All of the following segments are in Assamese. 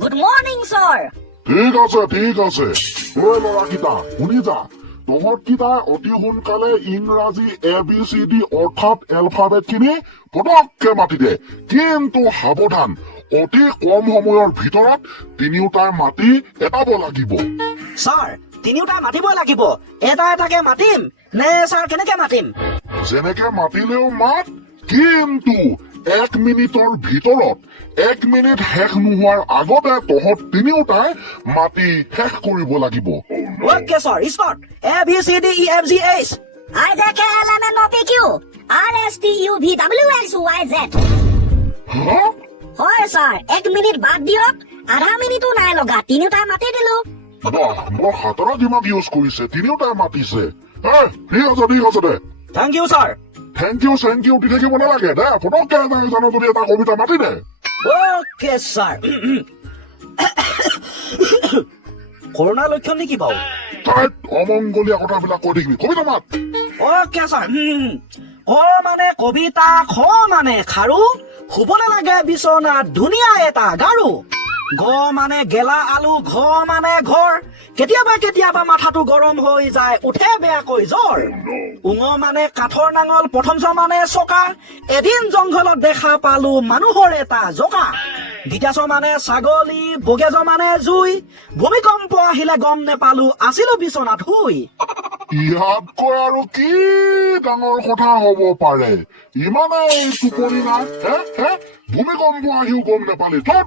Good morning sir. ঠিক আছে ঐ ল'ৰাকেইটা শুনি যা, তহঁতকেইটাই অতি সোনকালে ইংৰাজী ABCD অৰ্থাৎ এলফাবেট খিনি পটককে মাতি দে, কিন্তু সাৱধান, অতি কম সময়ৰ ভিতৰত তিনিওটাই মাতি এটাব লাগিব। ছাৰ তিনিওটা মাতিব লাগিব, এটা এটাকে মাতিম নে ছাৰ কেনেকে মাতিম? যেনেকে মাতিলেও মাত, কিন্তু 1 মিনিটৰ ভিতৰত 1 মিনিট শেষ নোহোৱাৰ আগতে তহঁত তিনিওটাই মাতি শেষ কৰিব লাগিব। Okay sir, start. ABCDEFGH। IJKLMNOPQ RSTUVWXYZ। হা? হয় ছাৰ, 1 মিনিট বাদ দিয়ক, আধা মিনিটো নাই লগা, তিনিওটাই মাতি দিলো। বাহ, বৰ হাতৰা দিমাগ ইউজ কৰিছে, তিনিওটাই মাতিছে। ঠিক আছে দে। Thank you sir. Thank you দি থাকিব নালাগে দে, পটককে জানো যদি এটা কবিতা মাতি দে। Okay sir. কৰোণা লক্ষণ নেকি বাৰু? তাত অমংগলীয়া কথাবিলাক কৈ থাকিবি, কবিতা মাত। Okay sir. ক মানে কবিতা, খ মানে খাৰু, শুব নালাগে বিচনাত ধুনীয়া এটা গাৰু। গ মানে গেলা আলু, ঘ মানে ঘৰ, কেতিয়াবা মাথাটো গৰম হৈ যায়, উঠে বেয়াকৈ জ্বৰ। উঙ মানে কাঠৰ নাঙল, প্ৰথম চ মানে চকা, এদিন জংঘলত দেখা পালো মানুহৰ এটা জকা। দ্বিতীয় চ মানে ছাগলী, বগেজ মানে জুই, ভূমিকম্প আহিলে গম নেপালো, আছিলো বিচনাত শুই। ইয়াতকৈ আৰু কি ডাঙৰ কথা হব পাৰে? ইমানেই টোপনি নাই, ভূমিকম্প আহিও গম নাপালি তত।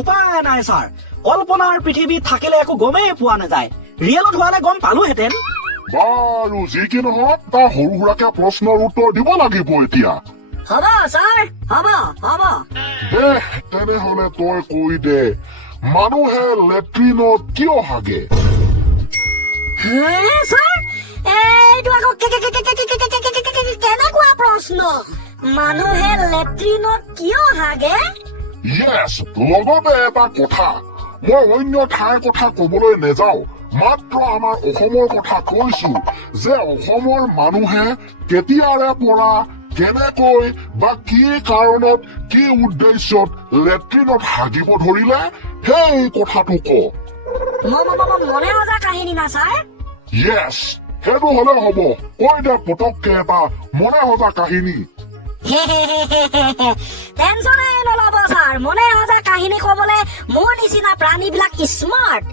উপায় নাই ছাৰ, কল্পনাৰ পৃথিৱীত থাকিলে একো গমেই পোৱা নাযায়, ৰিয়েলত হোৱালে গম পালোহেঁতেন। বাৰু যি কি নহওক, তাৰ সৰু সুৰাকে প্ৰশ্নৰ উত্তৰ দিব লাগিব এতিয়া। হ'ব ছাৰ, হ'ব। দে তেনেহলে তই কৈ দে, মানুহে লেট্ৰিনত কিয় হাগে? ছাৰ, এইটো আকৌ কেনেকুৱা প্ৰশ্ন? মানুহে লেট্ৰিনত কিয় হাগে? য়েছ, লগতে এটা কথা, মই অন্য ঠাইৰ কথা কবলৈ নেযাও, মাত্ৰ আমাৰ অসমৰ কথা কৈছো, যে অসমৰ মানুহে কেতিয়াৰে পৰা কেনেকৈ বা কি কাৰণত কি উদ্দেশ্যত লেট্ৰিনত হাগিব ধৰিলে, সেই কথাটো ক। মনে সজা কাহিনী না ছাৰ? য়েছ, সেইটো হলে হব, কৈ দে পটককে এটা মনে সজা কাহিনী। টেনচনে নলব ছাৰ, মনে সজা কাহিনী কবলে মোৰ নিচিনা প্ৰাণীবিলাক স্মাৰ্ট।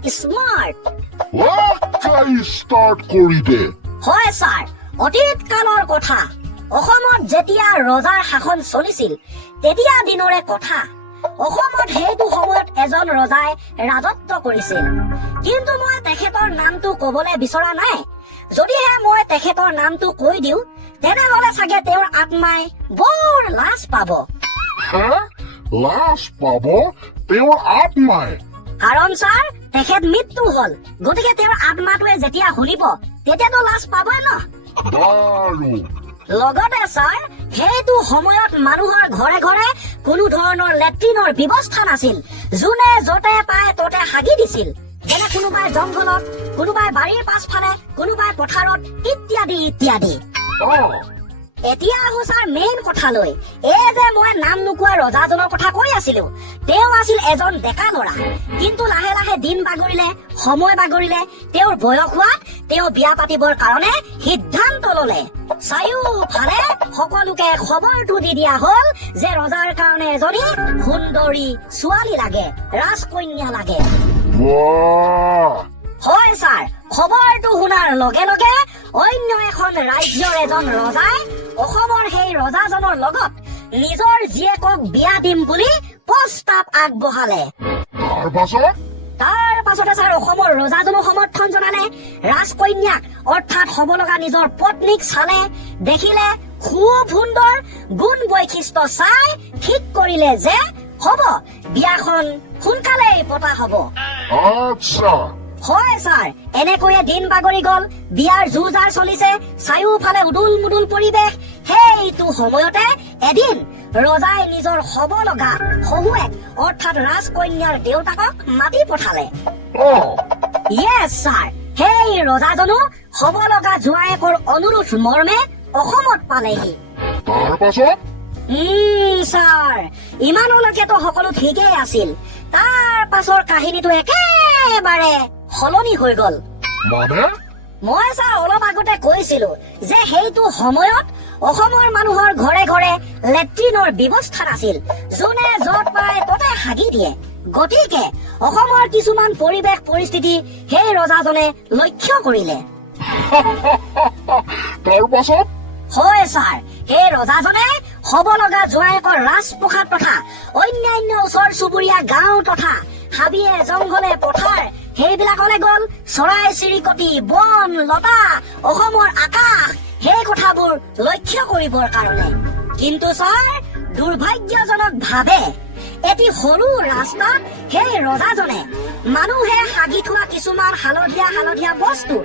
ষ্টাৰ্ট কৰি দে। হয় ছাৰ, অতীত কালৰ কথা, অসমত যেতিয়া ৰজাৰ শাসন চলিছিল তেতিয়া দিনৰে কথা। অসমত সেইটো সময়ত এজন ৰজাই ৰাজত্ব কৰিছিল, কিন্তু মই তেখেতৰ নামটো কবলৈ বিচৰা নাই। যদিহে মই তেখেতৰ নামটো কৈ দিওঁ তেনেহলে চাগে তেওঁৰ আত্মাই বৰ লাজ পাব। লাজ পাব তেওঁৰ আত্মাই? কাৰণ ছাৰ, তেখেত মৃত্যু হল, গতিকে তেওঁৰ আত্মাটোৱে যেতিয়া শুনিব তেতিয়াতো লাজ পাবই ন। বাৰু লগতে ছাৰ, সেইটো সময়ত মানুহৰ ঘৰে ঘৰে কোনো ধৰণৰ লেট্ৰিনৰ ব্যৱস্থা নাছিল, যোনে যতে পায় ততে হাগি দিছিল, যেনে কোনোবাই জংঘলত, কোনোবাই বাৰীৰ পাছফালে, কোনোবাই পথাৰত, ইত্যাদি। এতিয়া আহো ছাৰ মেইন কথালৈ। এই যে মই নাম নোকোৱা ৰজাজনৰ কথা কৈ আছিলো, তেওঁ আছিল এজন ডেকা লৰা, কিন্তু লাহে লাহে দিন বাগৰিলে, সময় বাগৰিলে, তেওঁৰ বয়স হোৱাত তেওঁ বিয়া পাতিবৰ কাৰণে সিদ্ধান্ত ললে। চাৰিওফালে সকলোকে খবৰটো দি দিয়া হল যে ৰজাৰ কাৰণে এজনী সুন্দৰী ছোৱালী লাগে, ৰাজকন্যা লাগে। হয় ছাৰ, খবৰটো শুনাৰ লগে লগে অন্য এখন ৰাজ্যৰ এজন ৰজাই অসমৰ সেই ৰজাজনৰ লগত নিজৰ জীয়েকক বিয়া দিম বুলি প্ৰস্তাৱ আগবঢ়ালে। তাৰ পাছতে ছাৰ অসমৰ ৰজাজনো সমৰ্থন জনালে। ৰাজকন্যাক অৰ্থাৎ হব লগা নিজৰ পত্নীক চালে, দেখিলে খুব সুন্দৰ, গুণ বৈশিষ্ট্য চাই ঠিক কৰিলে যে হব, বিয়াখন সোনকালেই পতা হব। হয় ছাৰ, এনেকৈয়ে দিন বাগৰি গল, বিয়াৰ জোৰ-জাৰ চলিছে, চাৰিওফালে উদুল মুদুল পৰিৱেশ। সেইটো সময়তে এদিন ৰজাই নিজৰ হব লগা শহুৱেক অৰ্থাৎ ৰাজকন্যাৰ দেউতাকক মাতি পঠালে। য়েছ ছাৰ, সেই ৰজাজনো হব লগা জোঁৱায়েকৰ অনুৰোধ মৰ্মে অসমত পালেহি। ছাৰ, ইমানলৈকেতো সকলো ঠিকেই আছিল, তাৰ পাছৰ কাহিনীটো একেবাৰে সলনি হৈ গল। মানে মই ছাৰ অলপ আগতে কৈছিলো যে সেইটো সময়ত অসমৰ মানুহৰ ঘৰে ঘৰে লেট্ৰিনৰ ব্যৱস্থা নাছিল। যোনে য'ত পায় ততে হাগি দিয়ে। গতিকে অসমৰ কিছুমান পৰিৱেশ পৰিস্থিতি সেই ৰজাজনে লক্ষ্য কৰিলে। তাৰ পাছত হয় ছাৰ, সেই ৰজাজনে হব লগা জোঁৱায়েকৰ ৰাজপ্ৰসাদ তথা অন্যান্য ওচৰ চুবুৰীয়া গাঁও তথা হাবিয়ে জংঘলে পথাৰ সেইবিলাকলে গল। চৰাই চিৰিকটি বন লতা অসমৰ আকাশ সেই কথাবোৰ লক্ষ্য কৰিবৰ কাৰণে। কিন্তু ছাৰ দুৰ্ভাগ্যজনক ভাৱে এটি সৰু ৰাস্তাত সেই ৰজাজনে মানুহে হাগি থোৱা কিছুমান হালধীয়া হালধীয়া বস্তু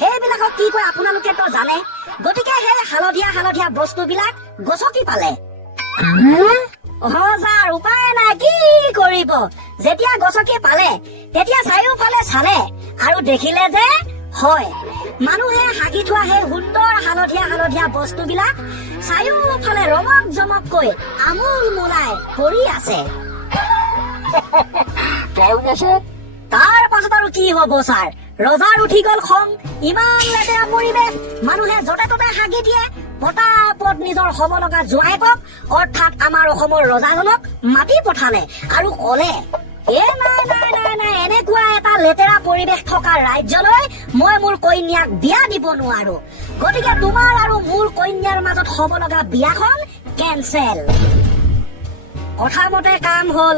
সেইবিলাকক কি কয় আপোনালোকেতো জানে। গতিকে সেই হালধীয়া বস্তুবিলাক গছকি পালে। ছাৰ উপায় নাই, কি কৰিব। যেতিয়া গছকি পালে তেতিয়া চাৰিওফালে চালে আৰু দেখিলে যে হয় মানুহে হাগি থোৱা সেই সুন্দৰ হালধীয়া বস্তুবিলাক চাৰিওফালে ৰমক জমককৈ আমোল মোলাই পৰি আছে। তাৰ পাছত আৰু কি হব ছাৰ, ৰজাৰ উঠি গল খং। ইমান লেতেৰা পৰিৱেশ, মানুহে যতে ততে হাগি দিয়ে। পটাপট নিজৰ হব লগা জোঁৱায়েকক অৰ্থাৎ আমাৰ অসমৰ ৰজাজনক মাতি পঠালে আৰু কলে নাই এনেকুৱা এটা লেতেৰা পৰিৱেশ থকা ৰাজ্যলৈ মই মোৰ কন্যাক বিয়া দিব নোৱাৰো। গতিকে তোমাৰ আৰু মোৰ কন্যাৰ মাজত হব লগা বিয়াখন কেনচেল। কথা মতে কাম হল,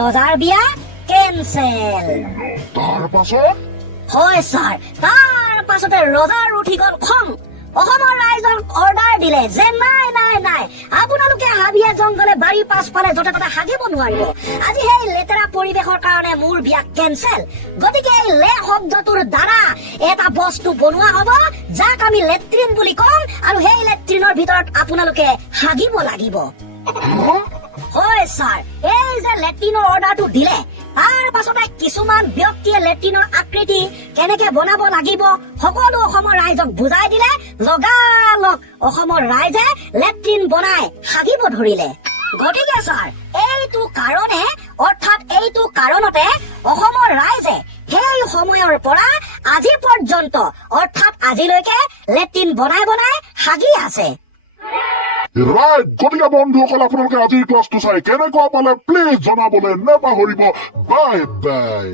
ৰজাৰ বিয়া কেনচেল। তাৰ পাছত হয় ছাৰ, তাৰ পাছতে ৰজাৰ উঠি গল খং। অসমৰ ৰাইজক অৰ্ডাৰ দিলে যে নাই আপোনালোকে হাবিয়ে জংঘলে বাৰী পাছফালে যতে ততে হাগিব নোৱাৰিব। আজি সেই লেতেৰা পৰিৱেশৰ কাৰণে মোৰ বিয়া কেনচেল। গতিকে এই লে শব্দটোৰ দ্বাৰা এটা বস্তু বনোৱা হব যাক আমি লেট্ৰিন বুলি কম আৰু সেই লেট্ৰিনৰ ভিতৰত আপোনালোকে হাগিব লাগিব। হয় ছাৰ, এই যে লেট্ৰিনৰ অৰ্ডাৰটো দিলে তাৰ পাছতে কিছুমান ব্যক্তিয়ে লেট্ৰিনৰ আকৃতি কেনেকে বনাব লাগিব সকলো অসমৰ ৰাইজক বুজাই দিলে। লগালগ অসমৰ ৰাইজে লেট্ৰিন বনাই হাগিব ধৰিলে। গতিকে ছাৰ এইটো কাৰণতে অসমৰ ৰাইজে সেই সময়ৰ পৰা আজি পৰ্যন্ত অৰ্থাৎ আজিলৈকে লেট্ৰিন বনাই হাগি আছে। ৰাইট, গতিকে বন্ধুসকল আপোনালোকে আজিৰ ক্লাছটো চাই কেনেকুৱা পালে প্লিজ জনাবলৈ নাপাহৰিব। Bye bye.